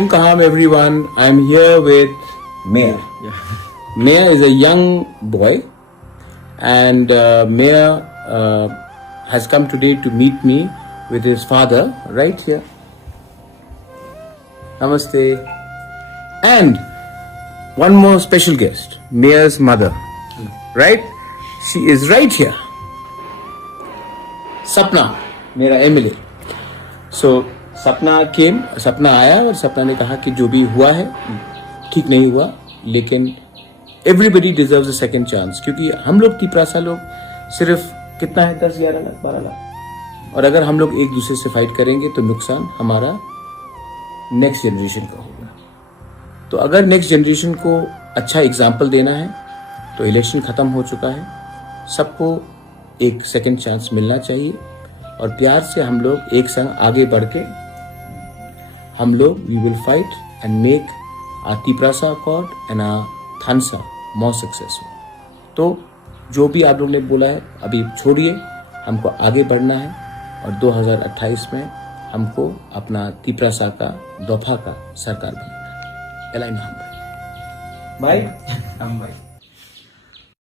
Kunkaham everyone. I'm here with Mayor. Mayor is a young boy, and Mayor has come today to meet me with his father right here. Namaste. And one more special guest, Mayor's mother. Right? She is right here. Sapna, मेरा MLA. So सपना आया और सपना ने कहा कि जो भी हुआ है ठीक नहीं हुआ, लेकिन everybody deserves a second chance, क्योंकि हम लोग तिपरासा लोग सिर्फ कितना है 10, 11 लाख, 12 लाख, और अगर हम लोग एक दूसरे से फाइट करेंगे तो नुकसान हमारा नेक्स्ट जनरेशन का होगा. तो अगर नेक्स्ट जनरेशन को अच्छा एग्जाम्पल देना है तो इलेक्शन खत्म हो चुका है, सबको एक सेकंड चांस मिलना चाहिए और प्यार से हम लोग एक संग आगे बढ़ के हम लोग we will fight and make our Tiprasa accord and our Thansa more successful. तो जो भी आप लोग ने बोला है अभी छोड़िए, हमको आगे बढ़ना है और 2028 में हमको अपना तिपरासा का दफा का सरकार बनाना है. एलाइन भाई. हम भाई